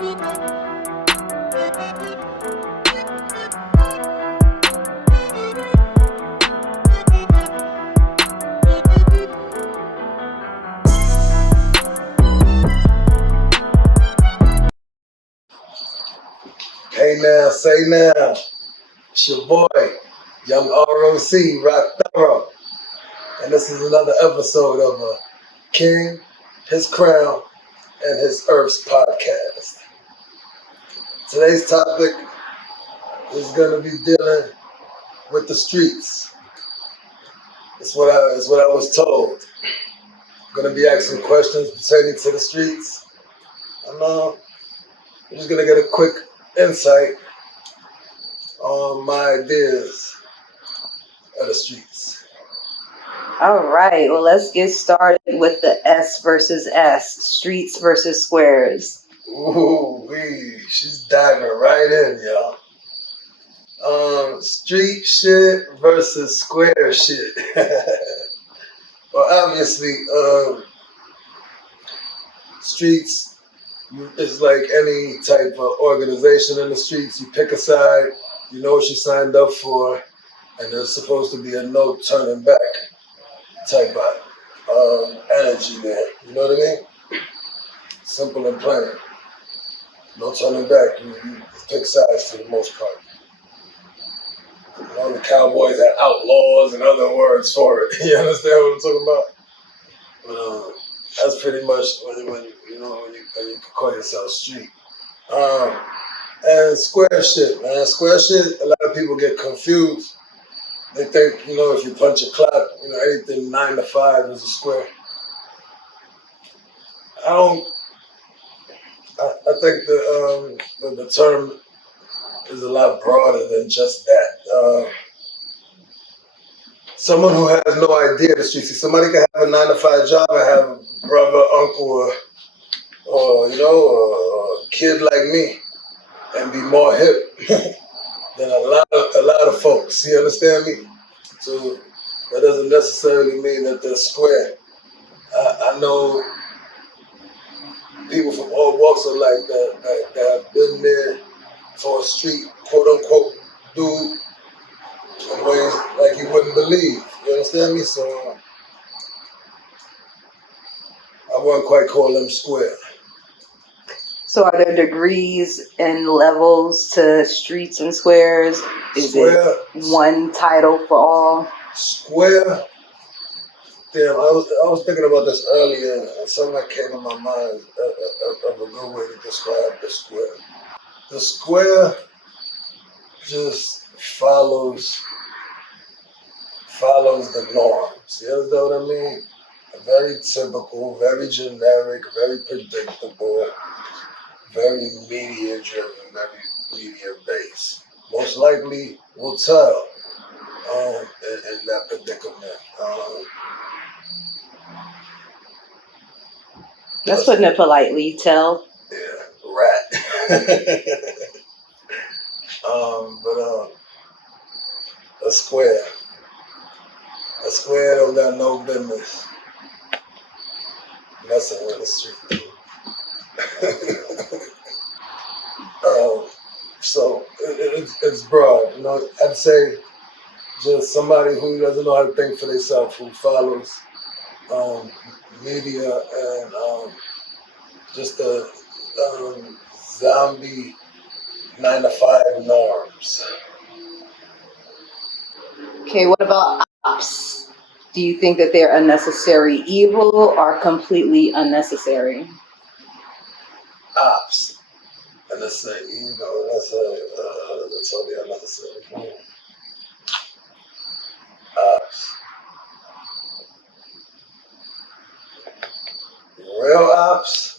Hey now, say now. It's your boy, Young ROC, Roc Thorough. And this is another episode of King, His Crown, and His Earth's podcast. Today's topic is going to be dealing with the streets. It's what I was told. I'm going to be asking questions pertaining to the streets. And I'm just going to get a quick insight on my ideas of the streets. All right, well, let's get started with the S versus S, streets versus squares. Ooh, she's diving right in, y'all. Street shit versus square shit. Well, obviously, streets is like any type of organization in the streets. You pick a side, you know what you signed up for, and there's supposed to be a no turning back type of energy there. You know what I mean? Simple and plain. No turning back. You pick sides for the most part. You know, the Cowboys are outlaws and other words for it. You understand what I'm talking about? But that's pretty much when you call yourself street. And square shit, man. Square shit, a lot of people get confused. They think, if you punch a clock, anything 9 to 5 is a square. I think the term is a lot broader than just that. Someone who has no idea the streets. See, somebody can have a 9 to 5 job and have a brother, uncle, or a kid like me, and be more hip than a lot of folks. You understand me? So that doesn't necessarily mean that they're square. I know people from all walks of life that have been there for a street, quote unquote, dude, in ways like you wouldn't believe. You understand me? So I wouldn't quite call them square. So are there degrees and levels to streets and squares? Is Square, it one title for all? Square. Damn, I was thinking about this earlier, and something that came to my mind of a good way to describe the square. The square just follows the norms. You understand what I mean? Very typical, very generic, very predictable, very media driven, very media based. Most likely will tell in that predicament. That's putting it politely, tell. Yeah, rat. But a square don't got no business messing with the street. So it's broad. I'd say just somebody who doesn't know how to think for themselves, who follows media and just the zombie 9 to 5 norms. Okay, what about ops? Do you think that they're a necessary evil or completely unnecessary? Ops. And let's say, that's only unnecessary. Ops. Real ops.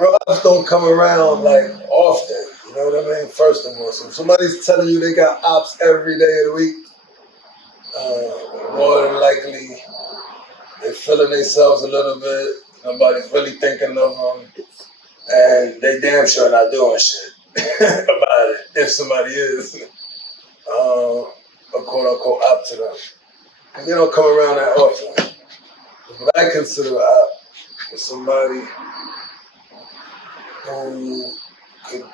Real ops don't come around like often. You know what I mean? First of all, so if somebody's telling you they got ops every day of the week, more than likely they're feeling themselves a little bit. Nobody's really thinking of them, and they damn sure not doing shit about it. If somebody is a quote unquote op to them, And they don't come around that often. What I consider an op is somebody who could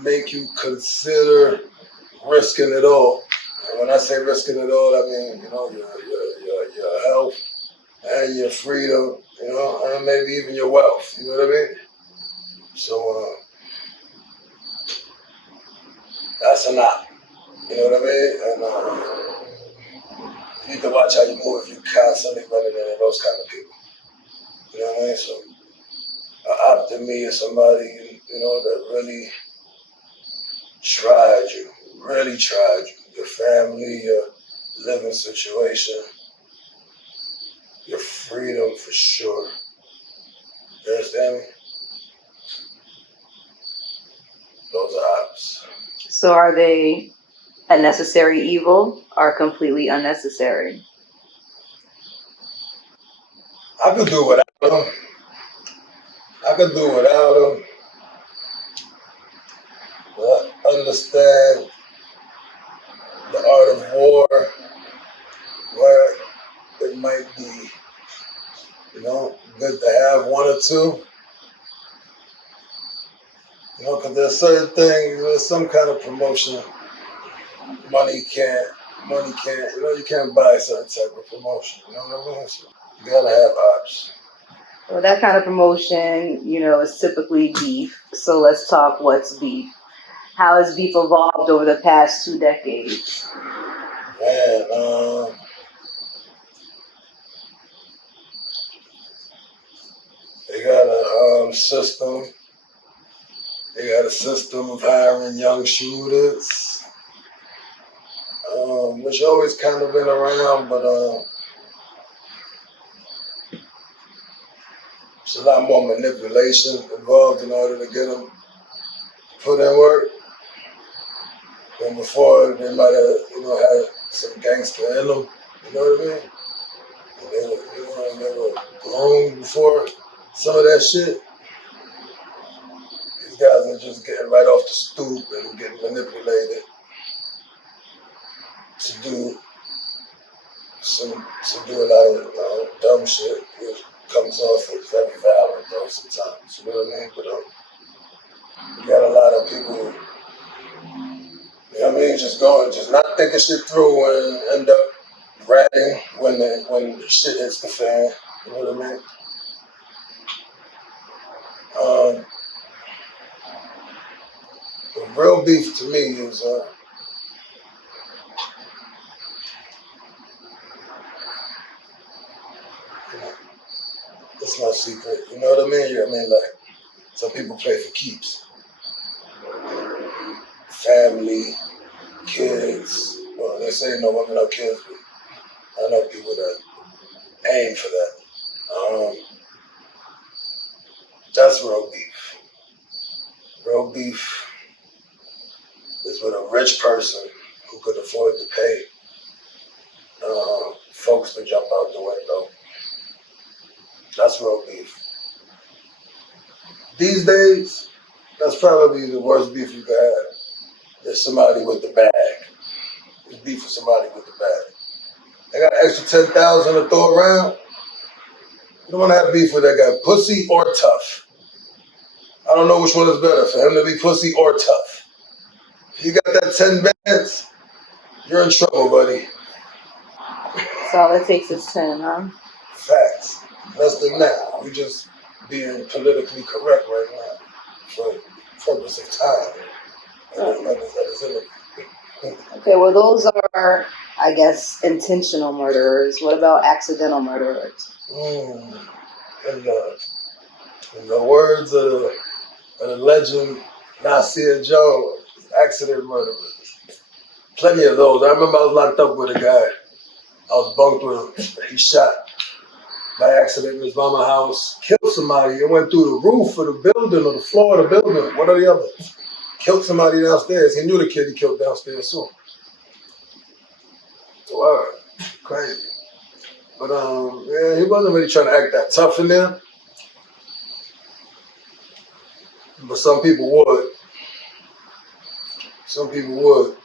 make you consider risking it all. And when I say risking it all, I mean, your health and your freedom, and maybe even your wealth. You know what I mean? So that's a op. You know what I mean? And you need to watch how you move if you constantly running into those kind of people. You know what I mean? So an op to me is somebody, that really tried you, your family, your living situation, your freedom for sure. You understand me? Those are ops. So are they a necessary evil or completely unnecessary? I could do without them. But understand the art of war, where it might be, good to have one or two. Because there's certain things, there's some kind of promotion. Money can't, you can't buy a certain type of promotion. You know what I mean? So you gotta have ops. Well, that kind of promotion, is typically beef. So let's talk what's beef. How has beef evolved over the past 2 decades? Man, they got a system. They got a system of hiring young shooters, which always kind of been around, but there's a lot more manipulation involved in order to get them to put in work. And before, they might have, had some gangster in them. You know what I mean? And they were groomed before some of that shit. These guys are just getting right off the stoop and getting manipulated to do a lot of dumb shit, which comes off as very valid though sometimes. You know what I mean? But you got a lot of people, just not thinking shit through and end up ratting when the shit hits the fan. You know what I mean? The real beef to me is it's no secret. You know what I mean? Like some people play for keeps. Family, kids. Well, they say no women, no kids, but I know people that aim for that. That's real beef. Real beef is with a rich person who could afford to pay folks to jump out the window. That's real beef. These days, that's probably the worst beef you could have. There's somebody with the bag. It's beef with somebody with the bag. They got extra 10,000 to throw around. You don't want to have beef with that guy, pussy or tough. I don't know which one is better, for him to be pussy or tough. If you got that 10 bands, you're in trouble, buddy. So all it takes is 10, huh? Facts. Less than that. We just being politically correct right now for purpose of time. Okay, well, those are, I guess, intentional murderers. What about accidental murderers? In the words of the legend Nasir Jones, accident murderers. Plenty of those. I remember I was locked up with a guy. I was bunked with him. He shot by accident in his mama's house, killed somebody. It went through the roof of the building or the floor of the building, one or the other. Killed somebody downstairs. He knew the kid he killed downstairs too. Wow, crazy. But yeah, he wasn't really trying to act that tough in there. But some people would. Some people would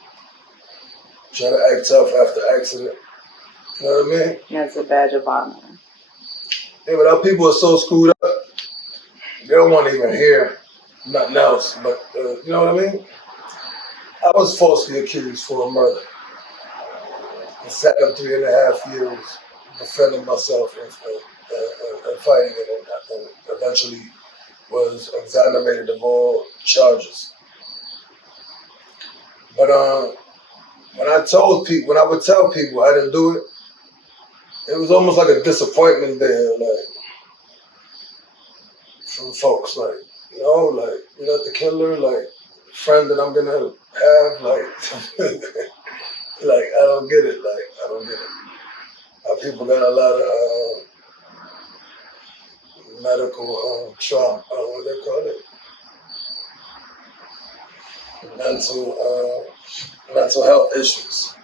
try to act tough after accident. You know what I mean? That's a badge of honor. Yeah, but our people are so screwed up, they don't want to even hear nothing else. But, you know what I mean? I was falsely accused for a murder. I sat up 3.5 years defending myself and fighting it, and eventually was exonerated of all charges. But when I would tell people I didn't do it, it was almost like a disappointment there, like from folks, like, like, you're not the killer, like, friend that I'm gonna have, like, like, I don't get it, like, I don't get it. Our people got a lot of medical trauma, what they call it, mental health issues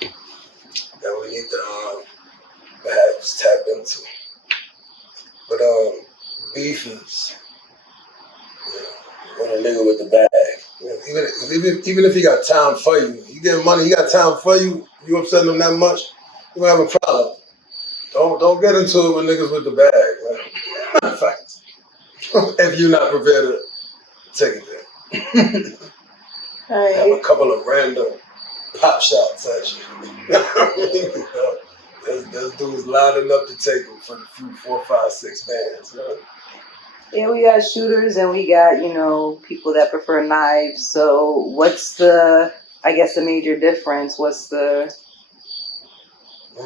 that we need to perhaps tap into. But beef is, when a nigga with the bag. Even if he got time for you, you get money, he got time for you, you upsetting him that much, you gonna have a problem. Don't get into it with niggas with the bag, man. In fact, if you're not prepared to take it there. Have a couple of random pop shots at you. There's dudes lining up to take them for the few 4, 5, 6 bands, you know? Yeah, we got shooters and we got, people that prefer knives. So what's the major difference? What's the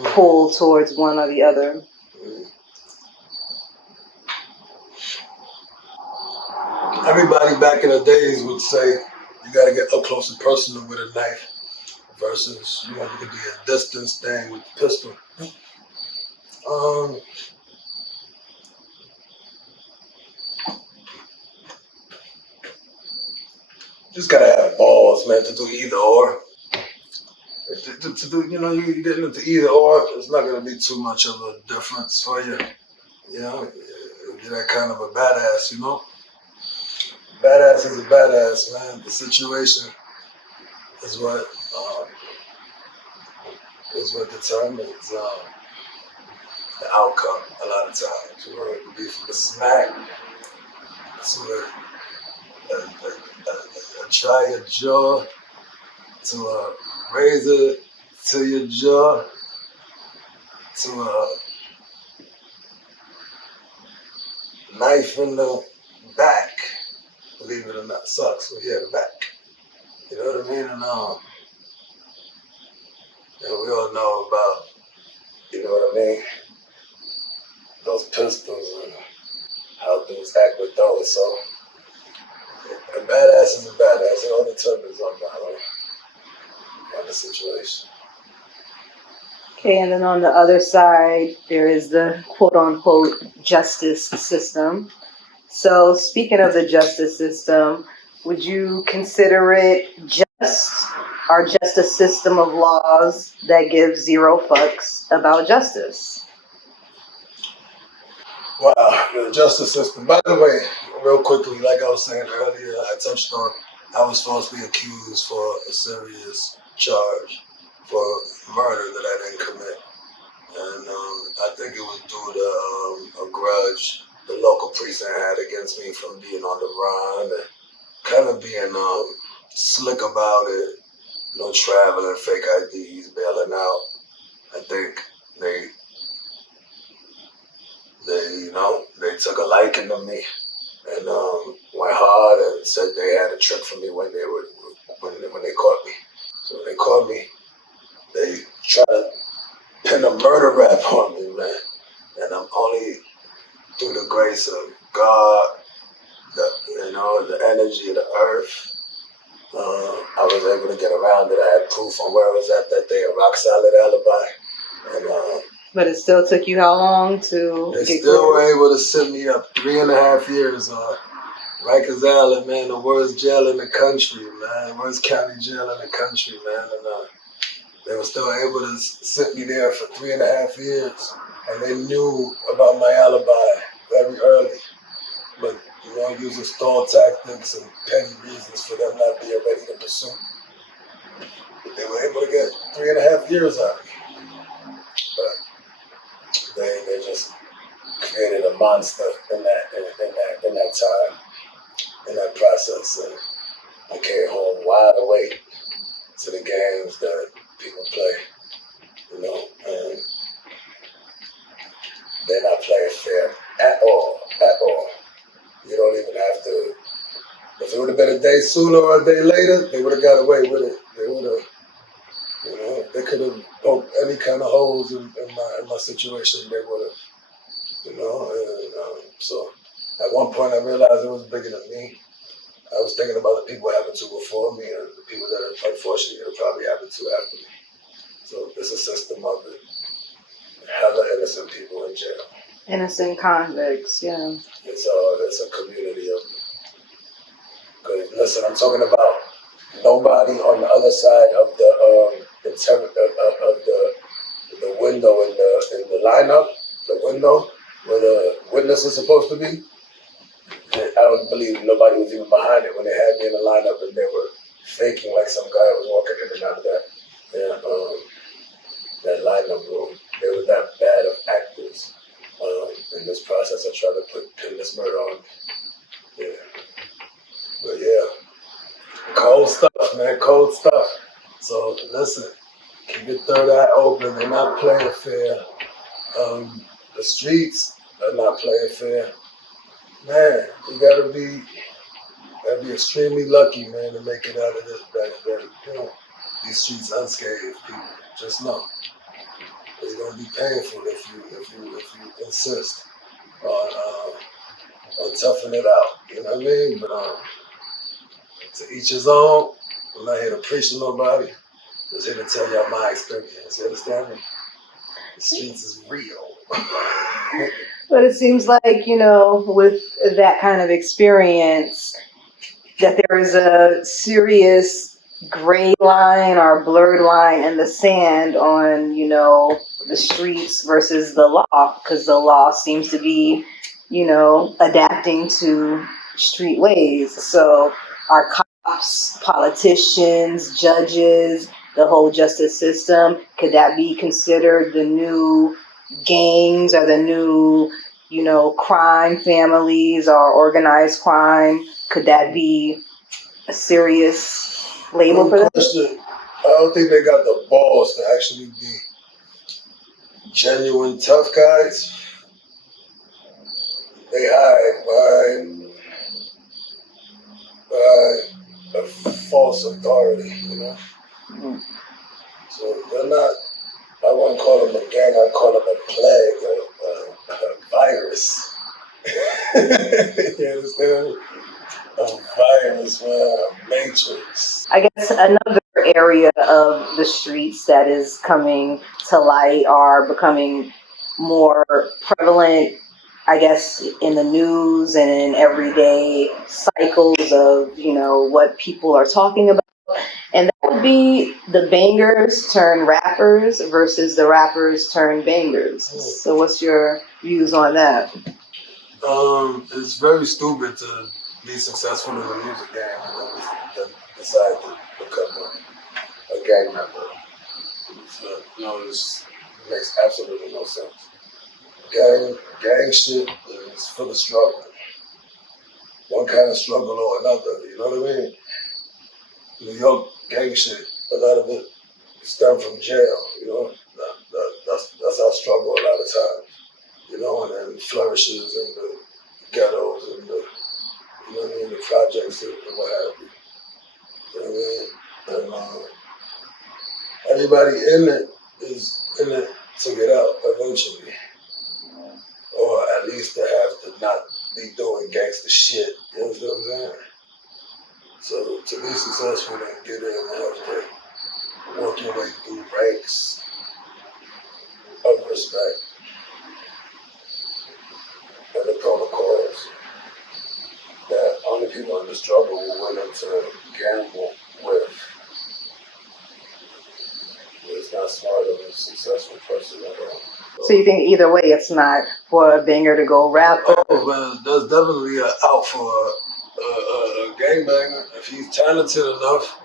pull towards one or the other? Everybody back in the days would say you gotta get up close and personal with a knife versus, you could be a distance thing with the pistol. Just gotta have balls, man, to do either or. To do, you getting into either or, it's not gonna be too much of a difference for you. You're that kind of a badass, Badass is a badass, man. The situation is what determines the outcome a lot of times. It could be from a smack to a try your jaw, to a razor to your jaw, to a knife in the back. Believe it or not, sucks, but yeah, the back. You know what I mean? And we all know about, those pistols and how dudes act with those. So a badass is a badass. It all determines on the situation. Okay, and then on the other side, there is the quote-unquote justice system. So speaking of the justice system, would you consider it just a system of laws that give zero fucks about justice? Wow, the justice system. By the way, real quickly, like I was saying earlier, I touched on, I was falsely accused for a serious charge for murder that I didn't commit. And I think it was due to a grudge the local precinct had against me from being on the run and kind of being slick about it, traveling, fake IDs, bailing out. I think they took a liking to me and went hard and said they had a trick for me when they caught me. So when they caught me, they tried to pin a murder rap on me, man. And I'm only through the grace of God, the energy of the earth. I was able to get around it. I had proof on where I was at that day, a rock solid alibi. And but it still took you how long to they get still cleared? were able to sit me up 3.5 years on Rikers Island, man, the worst jail in the country, man, worst county jail in the country, man. And they were still able to sit me there for 3.5 years, and they knew about my alibi very early. But using stall tactics and petty reasons for them not being ready to pursue. But they were able to get 3.5 years out of me. monster in that time, in that process. And I came home wide awake to the games that people play, and they're not playing fair at all. You don't even have to. If it would have been a day sooner or a day later, they would have got away with it. They would have, they could have poked any kind of holes in my situation. They would have, so at one point I realized it was bigger than me. I was thinking about the people who happened to before me and the people that unfortunately it'll probably happen to after me. So it's a system of it. Hella innocent people in jail. Innocent convicts, yeah. It's a community of. Because listen, I'm talking about nobody on the other side of the window in the lineup, the window where the witness is supposed to be. I don't believe nobody was even behind it when they had me in the lineup, and they were faking like some guy was walking in and out of that lineup room. They were that bad of actors in this process of trying to pin this murder on me. Yeah. But yeah, cold stuff, man, cold stuff. So listen, keep your third eye open. They're not playing fair. The streets are not playing fair. Man, you gotta be extremely lucky, man, to make it out of this. These streets unscathed, people. Just know it's gonna be painful if you insist on toughing it out. You know what I mean? But to each his own. I'm not here to preach to nobody. Just here to tell y'all my experience. You understand me? The streets is real. But it seems like, with that kind of experience, that there is a serious gray line or blurred line in the sand on, the streets versus the law, because the law seems to be, adapting to street ways. So our cops, politicians, judges, the whole justice system, could that be considered the new gangs or the new, crime families or organized crime? Could that be a serious label for them? I don't think they got the balls to actually be genuine tough guys. They hide by a false authority, Mm-hmm. So they're not. I wouldn't call them a gang. I'd call them a plague, a virus. You understand? A virus, man, a matrix. I guess another area of the streets that is coming to light or becoming more prevalent, I guess, in the news and in everyday cycles of, what people are talking about. And that would be the bangers turn rappers versus the rappers turn bangers. So what's your views on that? It's very stupid to be successful in the music game and then decide to become a gang member. This makes absolutely no sense. Gang shit is for the struggle. One kind of struggle or another, you know what I mean? New York gang shit, a lot of it stem from jail, That's our struggle a lot of times, and then flourishes in the ghettos and the projects and what have you. You know what I mean? And everybody in it is in it to get out eventually. Or at least to have to not be doing gangster shit. You know what I'm saying? So to be successful and get in, you have to work your way through ranks of respect and the protocols that only people in the struggle were willing to gamble with. It's not smart of a successful person at all. So you think either way it's not for a banger to go rapper? Oh man, there's definitely an out for a gangbanger. If he's talented enough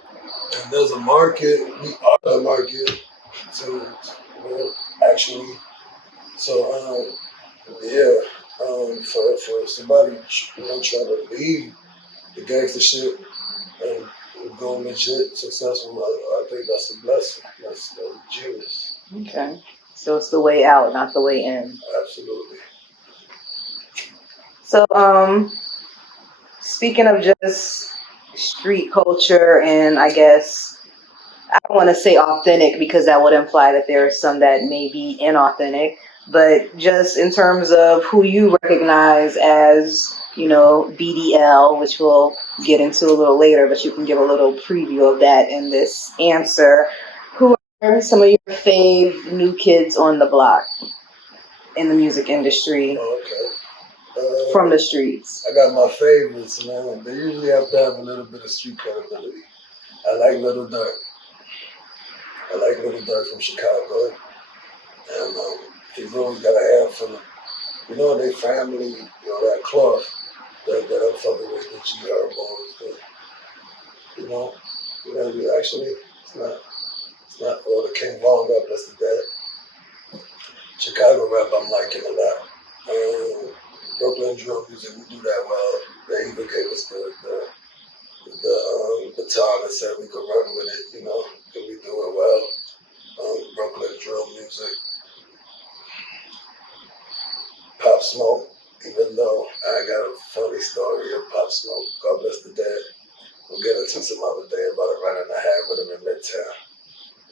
and there's a market, we are the market to actually. So yeah, For somebody trying to leave the gangster shit and go legit successful, I think that's a blessing. That's genius. Okay. So it's the way out, not the way in. Absolutely. So, speaking of just street culture and I guess I don't want to say authentic because that would imply that there are some that may be inauthentic, but just in terms of who you recognize as, BDL, which we'll get into a little later, but you can give a little preview of that in this answer. Who are some of your fave new kids on the block in the music industry from the streets? I got my favorites, man. They usually have to have a little bit of street credibility. I like Little Durk. I like Little Durk from Chicago. And he's always got a handful of, they family, that cloth that I'm fucking with the G Herbo's. Actually, it's not all the King Von, God bless the dead. Chicago rap, I'm liking a lot. Brooklyn drill music, we do that well. They even gave us the baton and said we could run with it, and we do it well. Brooklyn drill music. Pop Smoke, even though I got a funny story of Pop Smoke, God bless the dead. We'll get into some other day about a run and a half with him in Midtown.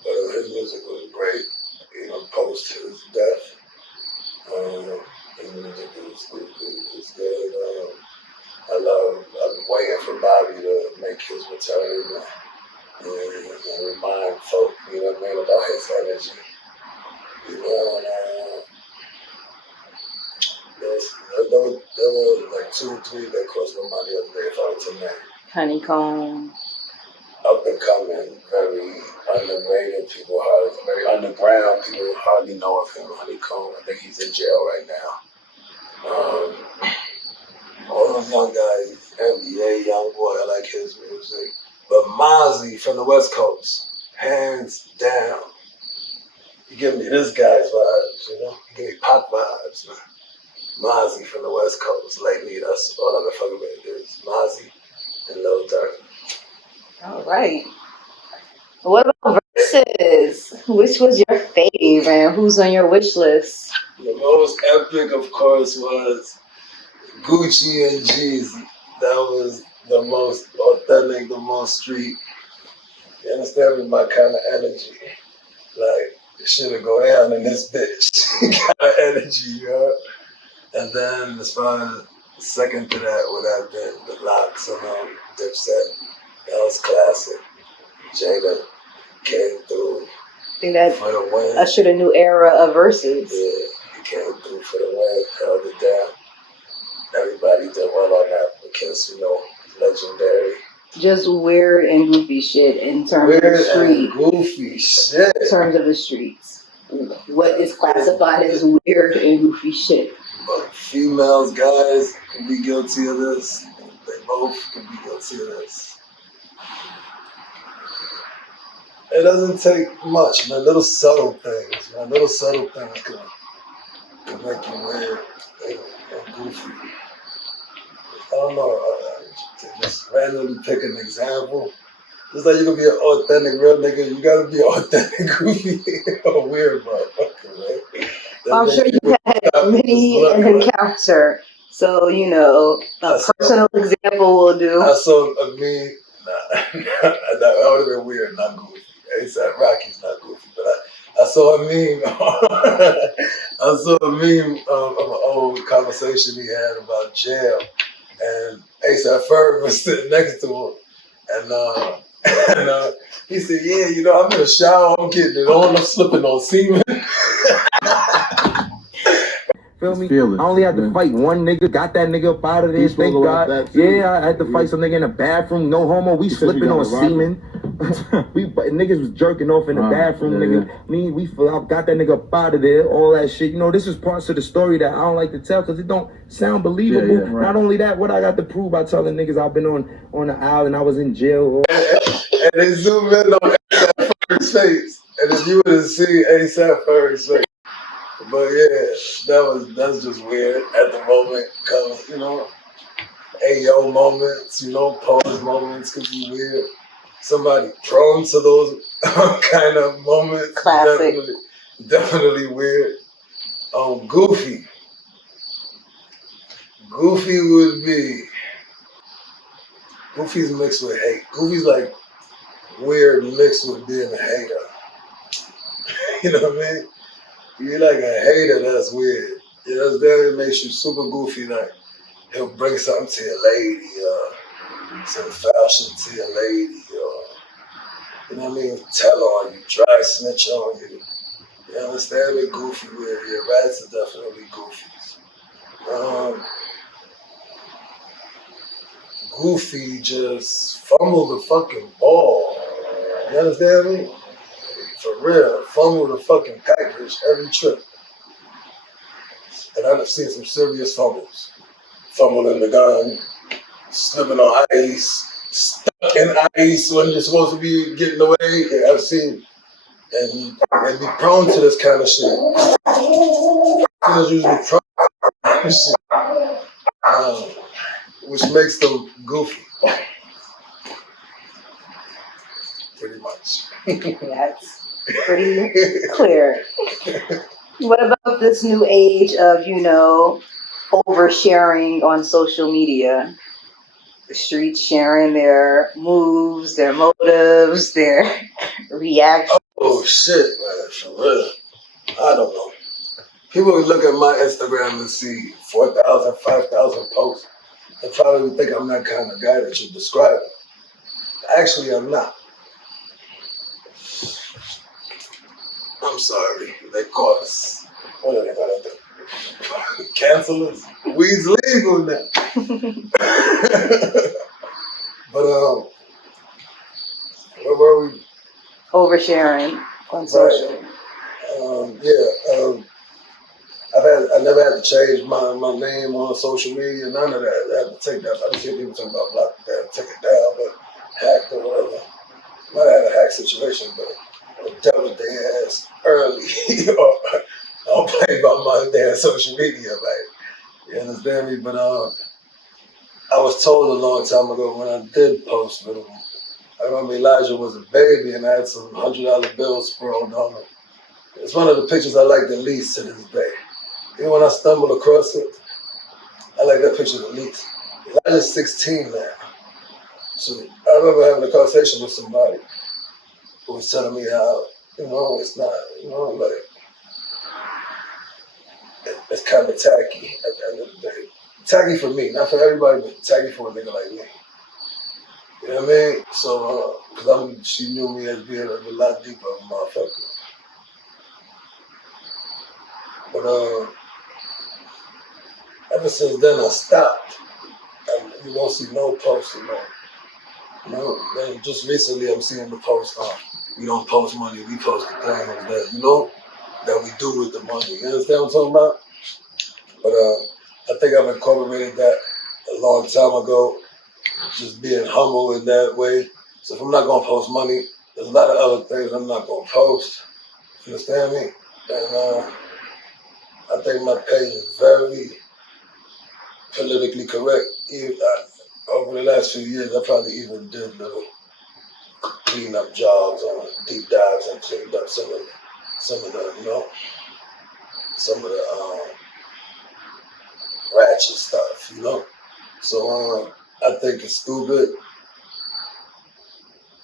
But his music was great, post his death. His music is good. I'm waiting for Bobby to make his return and remind folk, about his energy. There were like 2 or 3 that crossed my mind the other day if I were to name. Honeycomb. Up and coming, very underrated, very underground, people hardly know of him. Honeycomb, I think he's in jail right now. All those young guys, NBA young boy, I like his music. But Mozzie from the West Coast, hands down. You give me this guy's vibes, You give me pop vibes, man. Mozzie from the West Coast. Lately, that's all I've been fucking with is Mozzie and Lil Durk. All right. What about verses? Which was your fave and who's on your wish list? The most epic, of course, was Gucci and Jeezy. That was the most authentic, the most street. You understand me? My kind of energy. Like, it should go down in this bitch kind of energy, And then, as far as second to that would have been the Locks and Dipset. That was classic. Jada came through. I think that for the win. Ushered a new era of verses. Yeah, he came through for the win, held it down. Everybody did well on that because, legendary. Just weird and goofy shit in terms of the street. Goofy shit. In terms of the streets. What is classified as weird and goofy shit? But females, guys, can be guilty of this. They both can be guilty of this. It doesn't take much, man. Little subtle things, man. Little subtle things can make you weird and goofy. I don't know. To just randomly pick an example. Just like you can be an authentic real nigga, you gotta be authentic goofy or weird motherfucker, right? I'm sure you had many an encounter. So, a personal example will do. I saw a meme. That would have been weird, not goofy. A$AP Rocky's not goofy, but I saw a meme. I saw a meme of an old conversation he had about jail, and A$AP Ferg was sitting next to him, and he said, "Yeah, I'm in the shower, I'm getting it on, I'm slipping on semen." Feel me? I only had to fight one nigga, got that nigga up out of there, thank God. I had to fight some nigga in the bathroom, no homo, we slipping on semen. Niggas was jerking off in the bathroom, nigga. I got that nigga up out of there, all that shit. This is parts of the story that I don't like to tell because it don't sound believable. Right. Not only that, what I got to prove by telling niggas I've been on the island, I was in jail. And they zoom in on A$AP Ferg's face. And if you would have seen A$AP Ferg's face, But yeah, that's just weird at the moment, cause AO moments, pose moments could be weird. Somebody prone to those kind of moments, Classic. definitely weird. Goofy. Goofy would be Goofy's mixed with hate. Goofy's like weird mixed with being a hater. You know what I mean? You're like a hater, that's weird. That makes you super goofy. Like he'll bring something to your lady, some fashion to your lady, or you know what I mean? Tell on you, dry snitch on you. You understand me? Goofy weird. Yeah, rats are definitely goofies. Goofy just fumble the fucking ball. You understand me? For real, fumble the fucking package every trip. And I've seen some serious fumbles. Fumbling the gun, slipping on ice, stuck in ice when you're supposed to be getting away. Yeah, I've seen and be prone to this kind of shit. It's usually prone to this shit, which makes them goofy, pretty much. That's pretty clear. What about this new age of, oversharing on social media? The streets sharing their moves, their motives, their reactions. Oh shit, man, for real. I don't know. People would look at my Instagram and see 4,000, 5,000 posts and probably think I'm that kind of guy that you're describing. Actually, I'm not. I'm sorry. They caught us. What are they gonna do? Cancel us? Weed's legal now. But where were we? Oversharing on social. I never had to change my name on social media, none of that. I had to take that. I just hear people talking about block that, take it down, but hacked or whatever. Might have had a hack situation, but I dealt with their ass early. I don't play about my damn social media, like, you understand me? But I was told a long time ago when I did post with him, I remember Elijah was a baby and I had some $100 bills sprawled on him. It's one of the pictures I like the least to this day. Even when I stumbled across it, I like that picture the least. Elijah's 16 now. So I remember having a conversation with somebody who was telling me how, it's not, like, it's kind of tacky at the end of the day. Tacky for me, not for everybody, but tacky for a nigga like me. You know what I mean? So, because she knew me as being a lot deeper of a motherfucker. But ever since then, I stopped. And you won't see no posts anymore. Then just recently I'm seeing the post on, we don't post money, we post the things that, that we do with the money. You understand what I'm talking about? But I think I've incorporated that a long time ago, just being humble in that way. So if I'm not gonna post money, there's a lot of other things I'm not gonna post. You understand me? And I think my page is very politically correct. Over the last few years, I probably even did little cleanup jobs on deep dives and cleaned up some of the, some of the ratchet stuff, So I think it's stupid.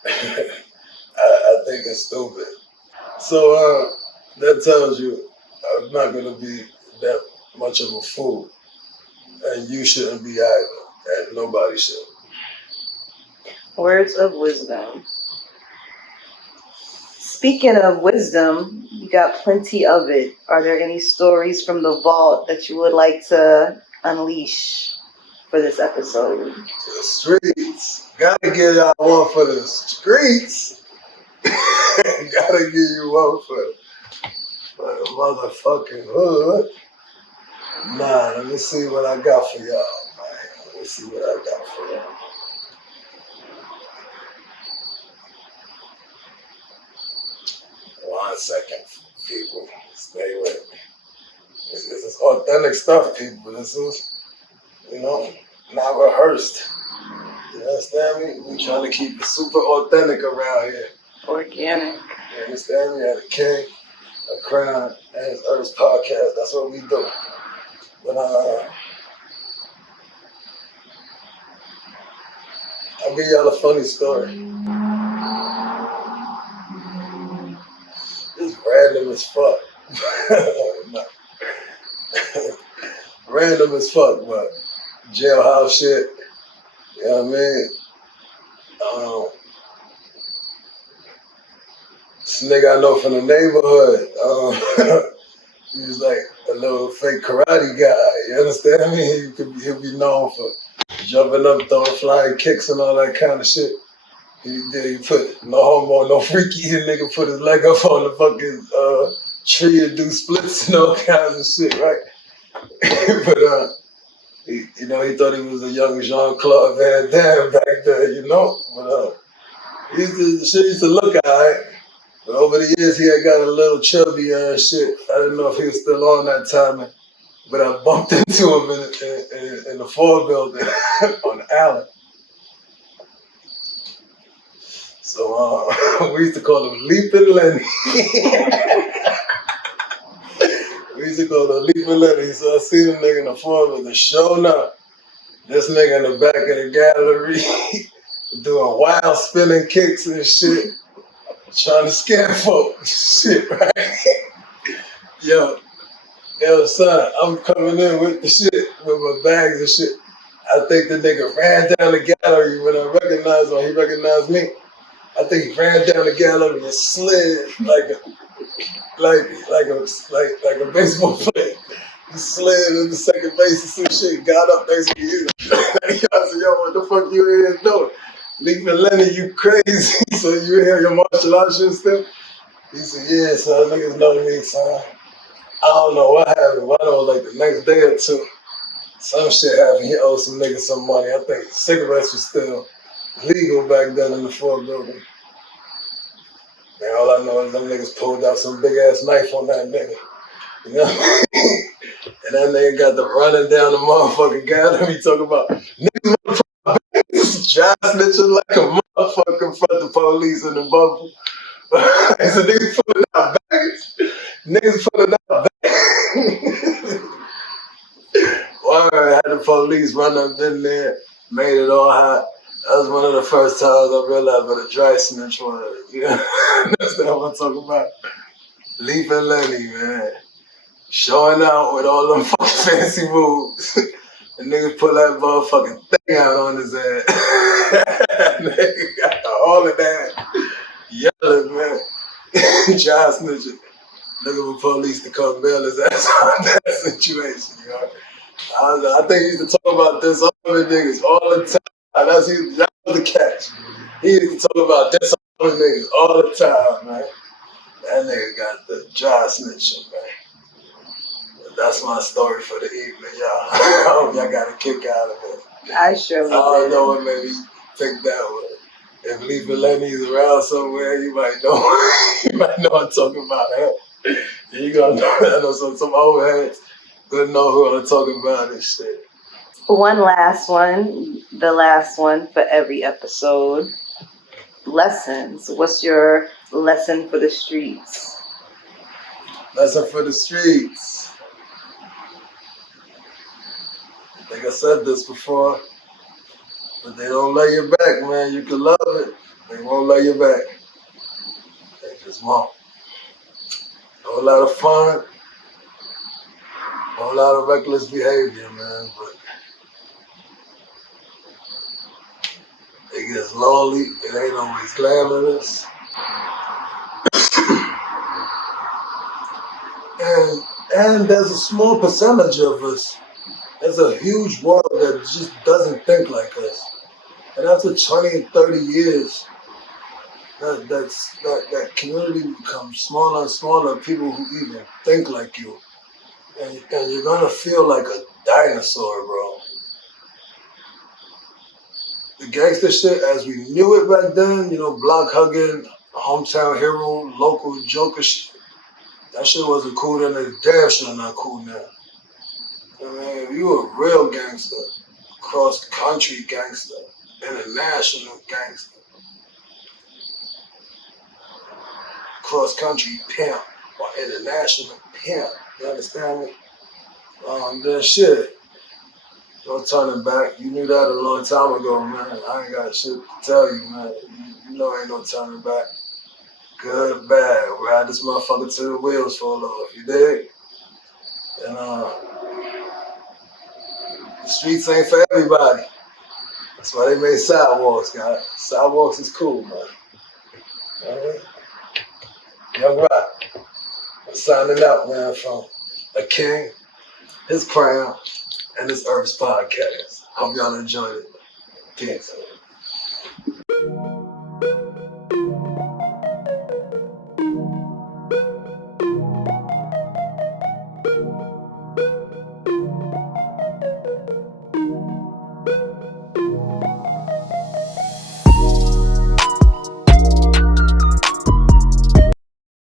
I think it's stupid. So that tells you I'm not gonna be that much of a fool, and you shouldn't be either, and nobody should. Words of wisdom. Speaking of wisdom, you got plenty of it. Are there any stories from the vault that you would like to unleash for this episode? The streets. Gotta give y'all one for the streets. Gotta give you one for the motherfucking hood. Nah, let me see what I got for y'all, man. Let me see what I got for y'all. One second, people. Stay with me. authentic stuff, people. This is, not rehearsed. You understand me? We trying to keep it super authentic around here. Organic. You understand me? At a king, a crown, and his Earth's podcast. That's what we do. But I'll give y'all a funny story. It's random as fuck. Random as fuck, but jailhouse shit. You know what I mean? This nigga I know from the neighborhood. He was like a little fake karate guy. You understand me? He'll be known for jumping up, throwing flying kicks and all that kind of shit. He put no homo, no freaky. The nigga put his leg up on the fucking tree and do splits and all kinds of shit, right? But he thought he was a young Jean-Claude Van Damme back then, But the shit used to look alright. But over the years, he had got a little chubby and shit. I didn't know if he was still on that time, but I bumped into him in the Ford building on the alley. So we used to call him Leaping Lenny. We used to call him Leaping Lenny. So I see the nigga in the Ford building. Sure enough, this nigga in the back of the gallery doing wild spinning kicks and shit. Trying to scare folks. Shit, right? Yo, son, I'm coming in with the shit, with my bags and shit. I think the nigga ran down the gallery when I recognized him. He recognized me. I think he ran down the gallery and slid like a baseball player. He slid into second base and some shit. Got up next to you. I said, yo, what the fuck you in here doing? Leaping Lenny, you crazy? So you hear your martial arts shit still? He said, yeah, son, niggas know me, son. I don't know what happened, but I know like the next day or two, some shit happened. He owed some niggas some money. I think cigarettes was still legal back then in the Ford building. And all I know is them niggas pulled out some big ass knife on that nigga. You know what I mean? And that nigga got the running down the motherfucking gallery talking about niggas John snitching like a motherfucker in front of the police in the bubble. So niggas pulling out bags. Niggas pulling out bags. Word, had the police run up in there, made it all hot. That was one of the first times I realized what a dry snitch was. You know? That's not what I'm talking about. Leaping Lenny, man. Showing out with all them fucking fancy moves. The nigga pull that motherfucking thing out on his ass. Nigga got all of that. Yelling, man. John snitching. Looking for police to come bail his ass out of that situation, yo. I think he used to talk about this other niggas all the time. That was the catch. He used to talk about this other niggas all the time, man. That nigga got the John snitching, man. That's my story for the evening, y'all. I hope y'all got a kick out of it. I surely I don't know what made me think that way. If Leaping Lenny's around somewhere, you might know. You might know I'm talking about him. You gonna know. I know some old heads gonna know who I'm talking about and shit. One last one, the last one for every episode. Lessons. What's your lesson for the streets? Lesson for the streets. I think I said this before, but they don't lay you back, man. You can love it. They won't lay you back. They just won't. A whole lot of fun, a whole lot of reckless behavior, man, but it gets lonely. It ain't always glamorous. And there's a small percentage of us. There's a huge world that just doesn't think like us. And after 20 and 30 years, that community becomes smaller and smaller, people who even think like you. And you're gonna feel like a dinosaur, bro. The gangster shit, as we knew it back then, block hugging, hometown hero, local joker shit, that shit wasn't cool then, it's damn sure not cool now. I mean, you a real gangster, cross-country gangster, international gangster, cross-country pimp, or international pimp. You understand me? Then shit, no turning back. You knew that a long time ago, man. I ain't got shit to tell you, man. You know ain't no turning back. Good, bad. Ride this motherfucker till the wheels fall off. You dig? And the streets ain't for everybody. That's why they made sidewalks, guys. Sidewalks is cool, man. Alright? Young Rock. I'm signing out, man, from a king, his crown, and his Earth's podcast. Hope y'all enjoyed it. Peace.